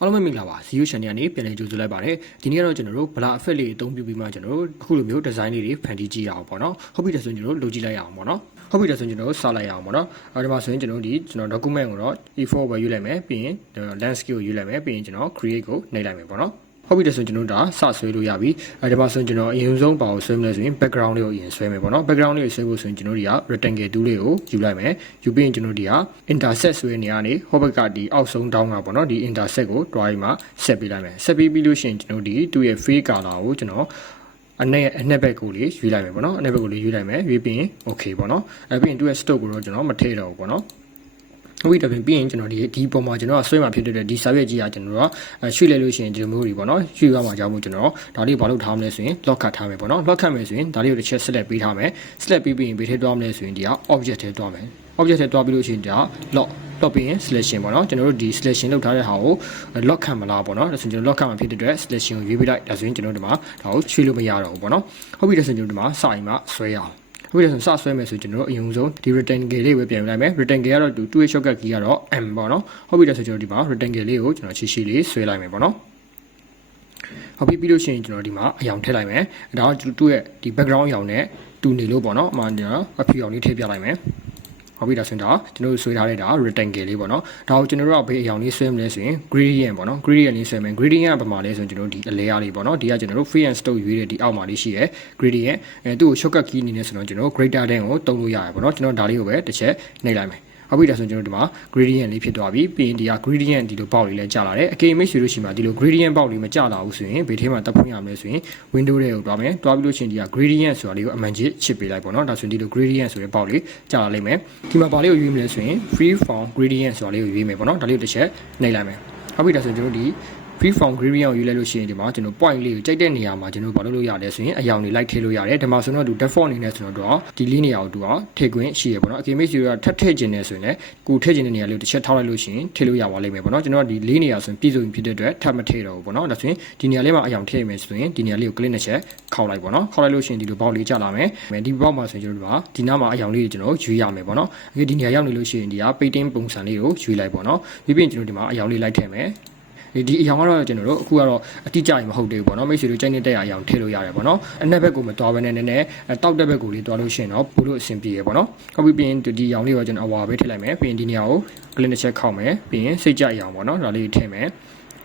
အားလုံးပဲမင်္ဂလာပါ Zero Channel ကနေပြန်လည်ကြိုဆိုလိုက်ပါတယ်ဒီနေ့ကတော့ကျွန်တော်တို့ blur effect လေးအသုံးပြုပြီးမှကျွန်တော်တို့အခုလိုမျိုး design လေးတွေဖန်တီးကြည့်ရအောင်ပေါ့နော်ဟုတ်ပြီဒါဆိုရင်ကျွန်တော်တို့လုပ်ကြည့်လိုက်ရအောင်ပေါ့နော်ဟုတ်ပြီဒါဆိုရင်ကျွန်တော်တို့စလိုက်ရအောင်ပေါ့နော်ဒီမှာဆိုရင်ကျွန်တော်ကျွန်တော် document ကိုတော့ E4 ပဲယူလိုက်မယ်ပြီးရင် landscape ကိုယူလိုက်မယ်ပြီးရင်ကျွန်တော် create ကိုနှိပ်လိုက်မယ်ပေါ့နော်ဟုတ်ပြီဒါဆိုရင်ကျွန်တော်ဒါစဆွဲလို့ရပြီဒီမှာဆိုရင်ကျွန်တော်အရင်ဆုံးပါကိုဆွဲမလဲဆိုရင် background လေးကိုအရင်ဆွဲမယ်ပေါ့နော် background လေးကိုဆွဲဖို့ဆိုရင်ကျွန်တော်တို့က rectangle tool လေးကိုယူလိုက်မယ်ယူပြီးရင်ကျွန်တော်တို့က intersect ဆွဲနေရနေဟိုဘက်ကဒီအောက်ဆုံး down ကပေါ့နော်ဒီ intersect ကိုတွားပြီးမှဆက်ပေးလိုက်မယ်ဆက်ပေးပြီးလို့ရှိရင်ကျွန်တော်သူ့ရဲ့ face color ကိုကျွန်တော်အနှစ်ဘက်ကိုလေးယူလိုက်မယ်ပေါ့နော်အနှစ်ဘက်ကိုလေးယူလိုက်မယ်ယူပြီးရင် okay ပေါ့နော်ပြီးရင်သူ့ရဲ့ stroke ကိုတော့ကျွန်တော်မထည့်တော့ဘူးပေါ့နော်ဟုတ်ပြီဒါပြင်ပြီးရင်ကျွန်တော်ဒီပုံမှာကျွန်တော်ဆွဲမှာဖြစ်တဲ့ဒီစာရွက်ကြီးကကျွန်တော်တို့ရွှေ့လိုက်လို့ရှိရင်ဒီလိုမျိုးတွေပေါ့နော်ရွှေ့ရမှာကြောင့်မို့ကျွန်တော်ဒါလေးဘာလို့ထားမလဲဆိုရင် lock ခတ်ထားမယ်ပေါ့နော် lock ခတ်မယ်ဆိုရင်ဒါလေးကိုတစ်ချက် select ပေးထားမယ် select ပြီးရင်ဘယ်ထဲသွားမလဲဆိုရင်ဒီက object ထဲသွားမယ် object ထဲသွားပြီးလို့ရှိရင်ဒါ lock ပြီးရင် selection ပေါ့နော်ကျွန်တော်တို့ဒီ selection လုပ်ထားတဲ့ဟာကို lock ခတ်မလားပေါ့နော်ဒါဆိုရင်ကျွန်တော် lock ခတ်မှာဖြစ်တဲ့အတွက် selection ကိုရွေးပေးလိုက်ဒါဆိုရင်ကျွန်တော်ဒီမှာဒါကိုရွှေ့လို့မရတော့ဘူးပေါ့နော်ဟုတ်ပြီဒါဆိုရင်ကျွန်တော်ဒီမှာစာရင်မှာဆွဲရအောင်ဟုတ်ပြီဆိုစဆွဲမယ်ဆိုကျွန်တော်တို့အရင်ဆုံးဒီ rectangle လေးပဲပြန်ယူလိုက်မယ် rectangle ကတော့သူ့ရဲ့ shortcut key ကတော့ M ပေါ့နော်ဟုတ်ပြီဒါဆိုကျွန်တော်ဒီမှာ rectangle လေးကိုကျွန်တော်ရှည်လေးဆွဲလိုက်မယ်ပေါ့နော်ဟုတ်ပြီပြီးလို့ရှိရင်ကျွန်တော်ဒီမှာအရောင်ထည့်လိုက်မယ်ဒါကသူ့ရဲ့ဒီ background အရောင်နဲ့တူနေလို့ပေါ့နော်အမှန်တော့အဖြူအောင်လေးထည့်ပြလိုက်မယ်ဟုတ်ပြီဒါဆိုရင်ဒါကျွန်တော်တို့ဆွဲထားတဲ့ဒါ rectangle လေးပေါ့နော်ဒါကိုကျွန်တော်တို့ကဘေးအရောင်လေးဆွဲမလဲဆိုရင် gradient ပေါ့နော် gradient လေးဆွဲမယ် gradient ကဘာမှလဲဆိုရင်ကျွန်တော်တို့ဒီ layer လေးပေါ့နော်ဒီကကျွန်တော်တို့ free and stroke ရွေးတဲ့ဒီအောက်မှာလေးရှိရယ် gradient သူ့ကို shortcut key အနေနဲ့ဆိုတော့ကျွန်တော် greater than ကိုတုံးလို့ရတယ်ပေါ့နော်ကျွန်တော်ဒါလေးကိုပဲတစ်ချက်နှိပ်လိုက်မယ်ဟုတ်ပြီဒါဆိုကျွန်တော်ဒီမှာ gradient လေးဖြစ်သွားပြီပြီးရင်ဒီက gradient ဒီလိုပေါက်လေးလည်းကြာလာတယ်အကယ်၍ဆိုလို့ရှိမှဒီလို gradient ပေါက်လေးမကြာလာဘူးဆိုရင်ဘေးထဲမှာတက်ဖွင့်ရမလဲဆိုရင် window တွေကိုတွားမယ်တွားပြီးလို့ရှိရင်ဒီက gradient ဆိုတာလေးကိုအမှန်ကြီးချစ်ပေးလိုက်ပေါ့နော်ဒါဆိုရင်ဒီလို gradient ဆိုတဲ့ပေါက်လေးကြာလာလိမ့်မယ်ဒီမှာဘာလေးကိုရွေးမလဲဆိုရင် free form gradient ဆိုတာလေးကိုရွေးမယ်ပေါ့နော်ဒါလေးကိုတစ်ချက်နှိပ်လိုက်မယ်ဟုတ်ပြီဒါဆိုရင်ကျွန်တော်ဒီ free form gradient ကိုယူလိုက်လို့ရှိရင်ဒီမှာကျွန်တော် point လေးကိုကြိုက်တဲ့နေရာမှာကျွန်တော်ဘာလုပ်လို့ရလဲဆိုရင်အရောင်တွေလိုက်ထည့်လို့ရတယ်ဒီမှာဆိုတော့သူ default အနေနဲ့ဆိုတော့ဒီလေးနေရာကိုသူကထည့်ခွင့်ရှိရပေါ့နော်အကယ်၍ကထပ်ထည့်ခြင်းနဲ့ဆိုရင်လည်းကိုထည့်ခြင်းတဲ့နေရာလေးကိုတစ်ချက်ထောက်လိုက်လို့ရှိရင်ထည့်လို့ရပါလိမ့်မယ်ပေါ့နော်ကျွန်တော်ကဒီလေးနေရာဆိုရင်ပြည့်စုံဖြစ်တဲ့အတွက်ထပ်မထည့်တော့ဘူးပေါ့နော်ဒါဆိုရင်ဒီနေရာလေးမှာအရောင်ထည့်မယ်ဆိုရင်ဒီနေရာလေးကို click နဲ့ချက်ခောက်လိုက်ပေါ့နော်ခောက်လိုက်လို့ရှိရင်ဒီလိုဘောက်လေးကျလာမယ်ဒီဘောက်မှာဆိုရင်ကျွန်တော်ဒီနားမှာအရောင်လေးကိုကျွန်တော်ရွေးရမယ်ပေါ့နော်ဒီနေရာရောက်နေလို့ရှိရင်ဒီက painting ပုံစံလေးကိုရွေးလိုက်ပေါ့နော်ပြီးပြင်ကျွန်တော်ဒီမှာအရောင်လေးလိုက်ထည့်မယ်ဒီအရောင်ကတော့ကျွန်တော်တို့အခုကတော့အတိအကျရင်မဟုတ်သေးဘူးပေါ့နော်မိတ်ဆွေတို့ကြိုက်နေတဲ့တဲ့အရောင်ထည့်လို့ရတယ်ပေါ့နော်အနက်ဘက်ကိုမတွားဘဲနဲ့နည်းနည်းတောက်တဲ့ဘက်ကိုလေးတွားလို့ရှိရင်တော့ပို့လို့အဆင်ပြေရပေါ့နော်ဟုတ်ပြီပြီးရင်ဒီအရောင်လေးကိုကျွန်တော်အဝါပဲထည့်လိုက်မယ်ပြီးရင်ဒီနေရာကို click တစ်ချက်ခောက်မယ်ပြီးရင်စိတ်ကြအရောင်ပေါ့နော်ဒါလေးထည့်မယ်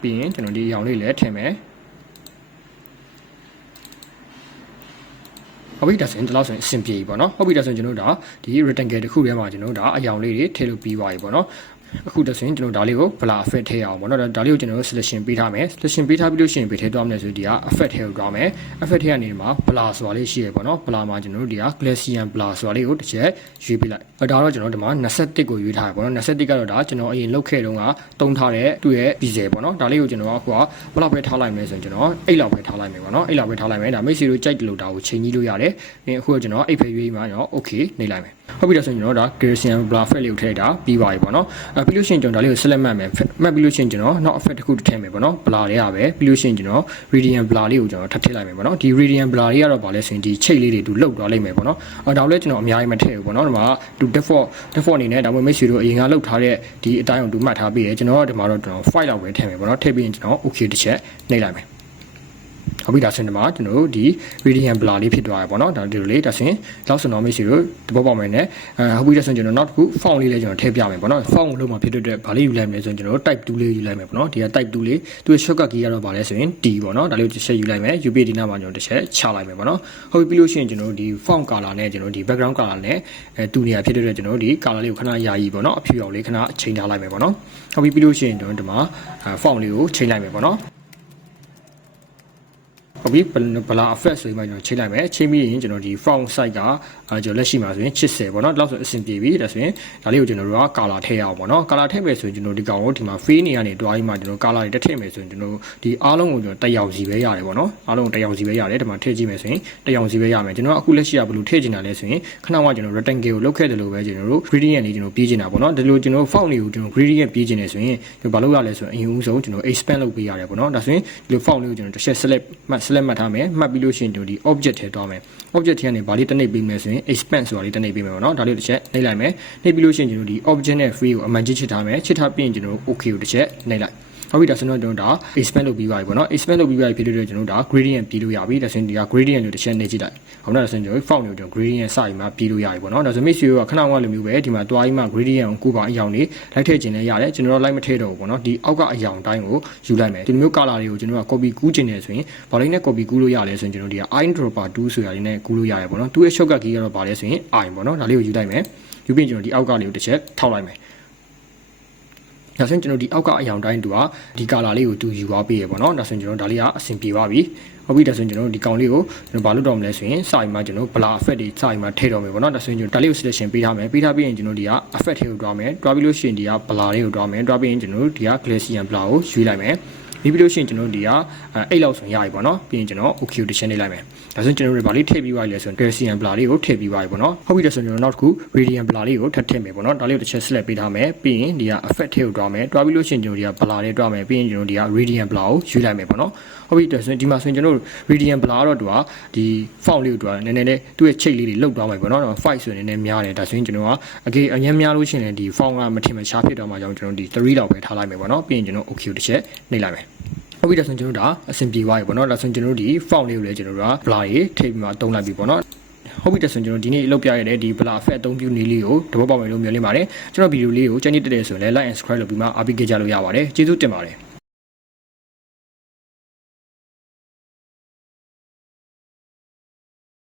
ပြီးရင်ကျွန်တော်ဒီအရောင်လေးလည်းထည့်မယ်ဟုတ်ပြီဒါဆိုရင်ဒီလောက်ဆိုရင်အဆင်ပြေပြီပေါ့နော်ဟုတ်ပြီဒါဆိုရင်ကျွန်တော်တို့ဒီ rectangle တစ်ခုထဲမှာကျွန်တော်တို့အရောင်လေးတွေထည့်လို့ပြီးသွားပြီပေါ့နော်အခုတဆိုရင်ကျွန်တော်ဒါလေးကို blur effect ထည့်အောင်ပေါ့နော်ဒါလေးကိုကျွန်တော်တို့ selection ပေးထားမယ် selection ပေးထားပြီးလို့ရှိရင်ဘယ်ထဲသွားမလဲဆိုဒီက effect ထဲကိုသွားမယ် effect ထဲကနေဒီမှာ blur ဆိုတာလေးရှိရပေါ့နော် blur မှာကျွန်တော်တို့ဒီက Gaussian blur ဆိုတာလေးကိုတစ်ချက်ရွေးပေးလိုက်ဒါတော့ကျွန်တော်ဒီမှာ21ကိုရွေးထားရပေါ့နော်21ကတော့ဒါကျွန်တော်အရင်လုပ်ခဲ့တုန်းကတုံးထားတဲ့သူ့ရဲ့ pixel ပေါ့နော်ဒါလေးကိုကျွန်တော်ကအခုကဘယ်လောက်ပဲထားလိုက်မလဲဆိုရင်ကျွန်တော်8လောက်ပဲထားလိုက်မယ်ပေါ့နော်8လောက်ပဲထားလိုက်မယ်ဒါမိတ်ဆွေတို့ကြိုက်တယ်လို့ဒါကိုချိန်ကြီးလို့ရတယ်ပြီးအခုကျွန်တော်8ပဲရွေးမှတော့ okay နေလိုက်မယ်ဟုတ်ပြီဒါဆိုရင်ကျွန်တော်ဒါ Gaussian blur effect လေးကိုထည့်တာပြီးပါပြီပေါ့နော်ပြီးလို့ရှိရင်ကျွန်တော်ဒါလေးကို select မှတ်မယ်မှတ်ပြီးလို့ရှိရင်ကျွန်တော်နောက် effect တစ်ခုထည့်မယ်ပေါ့နော် blur လေးရပဲပြီးလို့ရှိရင်ကျွန်တော် radiant blur လေးကိုကျွန်တော်ထပ်ထည့်လိုက်မယ်ပေါ့နော်ဒီ radiant blur လေးကတော့ဗာလဲဆိုရင်ဒီချိတ်လေးတွေသူလှုပ်သွားလိမ့်မယ်ပေါ့နော်ဒါလည်းကျွန်တော်အများကြီးမထည့်ဘူးပေါ့နော်ဒီမှာသူ default အနေနဲ့ဒါမှမဟုတ်မိတ်ဆွေတို့အရင်ကလှုပ်ထားတဲ့ဒီအတိုင်းအောင်သူမှတ်ထားပြီးရကျွန်တော်ကဒီမှာတော့ကျွန်တော် file လောက်ပဲထည့်မယ်ပေါ့နော်ထည့်ပြီးရင်ကျွန်တော် okay တစ်ချက်နှိပ်လိုက်မယ်ဟုတ်ပြီဒါဆိုရင်ဒီမှာကျွန်တော်တို့ဒီ radiant blur လေးဖြစ်သွားရပေါ့နော်ဒါဒီလိုလေးဒါဆိုရင်လောက်စနော်မိတ်ဆွေတို့သဘောပေါက်မယ်နဲ့ဟုတ်ပြီဒါဆိုရင်ကျွန်တော်နောက်တစ်ခု font လေးလည်းကျွန်တော်ထည့်ပြမယ်ပေါ့နော် font ကိုလုံးဝဖြစ်တဲ့အတွက်ဗာလေးယူလိုက်မယ်ဆိုရင်ကျွန်တော်တို့ type 2လေးယူလိုက်မယ်ပေါ့နော်ဒီက type 2လေးသူ့ shortcut key ကတော့ဗာလဲဆိုရင် D ပေါ့နော်ဒါလေးကိုတစ်ချက်ယူလိုက်မယ် UP ဒီနားမှာကျွန်တော်တစ်ချက်ချလိုက်မယ်ပေါ့နော်ဟုတ်ပြီပြီးလို့ရှိရင်ကျွန်တော်တို့ဒီ font color နဲ့ကျွန်တော်ဒီ background color နဲ့တူနေရဖြစ်တဲ့အတွက်ကျွန်တော်တို့ဒီ color လေးကိုခဏယာယီပေါ့နော်အဖြူအောင်လေးခဏချိန်ထားလိုက်မယ်ပေါ့နော်ဟုတ်ပြီပြီးလို့ရှိရင်ကျွန်တော်ဒီမှာ font လေးကိုချိန်လိုက်မယ်ပေါ့နော်ဟုတ်ပြီ blur effect ဆိုပြီးမှကျွန်တော်ချိန်လိုက်မယ်ချိန်ပြီးရင်ကျွန်တော်ဒီ font size ကကျွန်တော်လက်ရှိမှာဆိုရင်80ပေါ့နော်ဒီလောက်ဆိုအဆင်ပြေပြီဒါဆိုရင်ဒါလေးကိုကျွန်တော်တို့က color ထည့်ရအောင်ပေါ့နော် color ထည့်မယ်ဆိုရင်ကျွန်တော်ဒီကောင်ကိုဒီမှာ fade နေရနေတွားပြီးမှကျွန်တော် color တွေတက်ထည့်မယ်ဆိုရင်ကျွန်တော်ဒီအားလုံးကိုကျွန်တော်တစ်ယောက်စီပဲရတယ်ပေါ့နော်အားလုံးတစ်ယောက်စီပဲရတယ်ဒီမှာထည့်ကြည့်မယ်ဆိုရင်တစ်ယောက်စီပဲရမယ်ကျွန်တော်အခုလက်ရှိကဘယ်လိုထည့်ချင်တာလဲဆိုရင်ခဏမှကျွန်တော် rectangle ကိုလုပ်ခဲ့တယ်လို့ပဲကျွန်တော်တို့ gradient လေးကျွန်တော်ပြေးချင်တာပေါ့နော်ဒီလိုကျွန်တော် font လေးကိုကျွန်တော် gradient ပြေးချင်တယ်ဆိုရင်ဘာလုပ်ရလဲဆိုရင်အရင်ဦးဆုံးကျွန်တော် expand လုပ်ပေးရတယ်ပေါ့နော်ဒါဆိုရင်ဒီလို font လေးကိုကျွန်တော်တစ်ချက် select မှတ်ထားမယ်မှတ်ပြီးလို့ရှိရင်ကျွန်တော်ဒီ object ထဲသွားမယ် object ထဲကနေဘာလေးတစ်နှိပ်ပေးမယ်ဆိုရင် expand ဆိုတာလေးတစ်နှိပ်ပေးမယ်ပေါ့နော်ဒါလေးတစ်ချက်နှိပ်လိုက်မယ်နှိပ်ပြီးလို့ရှိရင်ကျွန်တော်ဒီ object နဲ့ free ကိုအမှန်ကြီးချစ်ထားမယ်ချစ်ထားပြီးရင်ကျွန်တော် okay ကိုတစ်ချက်နှိပ်လိုက် ဟုတ်ပြီဒါဆိုတော့ကျွန်တော်ဒါ expand လုပ်ပြီးပါပြီပေါ့နော် expand လုပ်ပြီးပါပြီဖြစ်လို့ကျွန်တော်ဒါ gradient ပြီးလို့ရပြီဒါဆိုရင်ဒီက gradient လို့တစ်ချက်နေကြည့်လိုက်ဟုတ်လားဒါဆိုရင်ကျွန်တော် font ကိုကျွန်တော် gradient စပြီးမှပြီးလို့ရပြီပေါ့နော်ဒါဆိုမိတ်ဆွေတို့ကခဏမှလိုမျိုးပဲဒီမှာတွားပြီးမှ gradient ကိုကိုပါအရောင်တွေလိုက်ထည့်ခြင်းလည်းရတယ်ကျွန်တော်လိုက်မထည့်တော့ဘူးပေါ့နော်ဒီအောက်ကအရောင်တိုင်းကိုယူလိုက်မယ်ဒီမျိုး color တွေကိုကျွန်တော်က copy ကူးခြင်းနေဆိုရင်ဘာလို့လဲ copy ကူးလို့ရလဲဆိုရင်ကျွန်တော်ဒီက eyedropper tool ဆိုတာလေးနဲ့ကူးလို့ရတယ်ပေါ့နော်သူ့ရဲ့ shortcut key ကတော့ဘာလဲဆိုရင် eye ပေါ့နော်ဒါလေးကိုယူလိုက်မယ်ယူပြီးကျွန်တော်ဒီအောက်ကလေးကိုတစ်ချက်ထောက်လိုက်မယ်ဒါဆိုရင်ကျွန်တော်ဒီအောက်ကအရောင်တိုင်းသူကဒီ color လေးကိုသူယူသွားပေးရပေါ့နော်ဒါဆိုရင်ကျွန်တော်ဒါလေးကအဆင်ပြေသွားပြီဟုတ်ပြီဒါဆိုရင်ကျွန်တော်ဒီကောင်လေးကိုကျွန်တော်ဘာလုပ်တော့မလဲဆိုရင်စပြီးမှကျွန်တော် blur effect တွေစပြီးမှထည့်တော့မယ်ပေါ့နော်ဒါဆိုရင်ကျွန်တော်ဒါလေးကို selection ပေးထားမယ်ပေးထားပြီးရင်ကျွန်တော်ဒီက effect တွေကိုတွားမယ်တွားပြီးလို့ရှိရင်ဒီက blur လေးကိုတွားမယ်တွားပြီးရင်ကျွန်တော်ဒီက Gaussian blur ကိုရွေးလိုက်မယ်ပြီးလို့ရှိရင်ကျွန်တော်ဒီကအဲ့လောက်ဆိုရပြီပေါ့နော်ပြီးရင်ကျွန်တော် OK ကိုတစ်ချက်နှိပ်လိုက်မယ်ဒါဆိုရင်ကျွန်တော်တို့ဗာလေးထည့်ပြီးသွားပြီလဲဆိုရင် Gaussian blur လေးကိုထည့်ပြီးသွားပြီပေါ့နော်ဟုတ်ပြီဒါဆိုရင်ကျွန်တော်နောက်တစ်ခု Radiant blur လေးကိုထပ်ထည့်မယ်ပေါ့နော်ဒါလေးကိုတစ်ချက် select ပေးထားမယ်ပြီးရင်ဒီက effect ထဲကိုတွားမယ်တွားပြီးလို့ရှိရင်ကျွန်တော်ဒီက blur လေးတွားမယ်ပြီးရင်ကျွန်တော်ဒီက Radiant blur ကိုရွေးလိုက်မယ်ပေါ့နော်ဟုတ်ပြီဒါဆိုရင်ဒီမှာဆိုရင်ကျွန်တော်တို့ Radiant blur တော့သူကဒီ font လေးကိုတွားနည်းနည်းလေးသူ့ရဲ့ shape လေးတွေလောက်သွားမယ်ပေါ့နော်5ဆိုရင်နည်းနည်းများတယ်ဒါဆိုရင်ကျွန်တော်ကအကေအများများလို့ရှိရင်ဒီ font ကမထင်မရှားဖြစ်တော့မှကြောင့်ကျွန်တော်ဒီ3လောက်ပဲထားလိုက်မယ်ပေါ့နော်ပြီးရင်ကျွန်တော် OK ကိုတစ်ချက်နှိပ်လိုက်မယ်ဟုတ်ပြီဒါဆိုရင်ကျွန်တော်ဒါအဆင်ပြေသွားပြီပေါ့နော်ဒါဆိုရင်ကျွန်တော်တို့ဒီ font လေးကိုလည်းကျွန်တော်တို့က blur ရေးထည့်ပြီးမှတုံးလိုက်ပြီပေါ့နော်ဟုတ်ပြီဒါဆိုရင်ကျွန်တော်ဒီနေ့အလုပ်ပြရတဲ့ဒီ blur effect အသုံးပြုနည်းလေးကိုတဘောပေါက်မယ်လို့မျှော်လင့်ပါတယ်ကျွန်တော်ဗီဒီယိုလေးကိုကြိုက်နေတဲ့ဆိုရင်လည်း like and subscribe လုပ်ပြီးမှအားပေးကြလို့ရပါတယ်ကျေးဇူးတင်ပါတယ်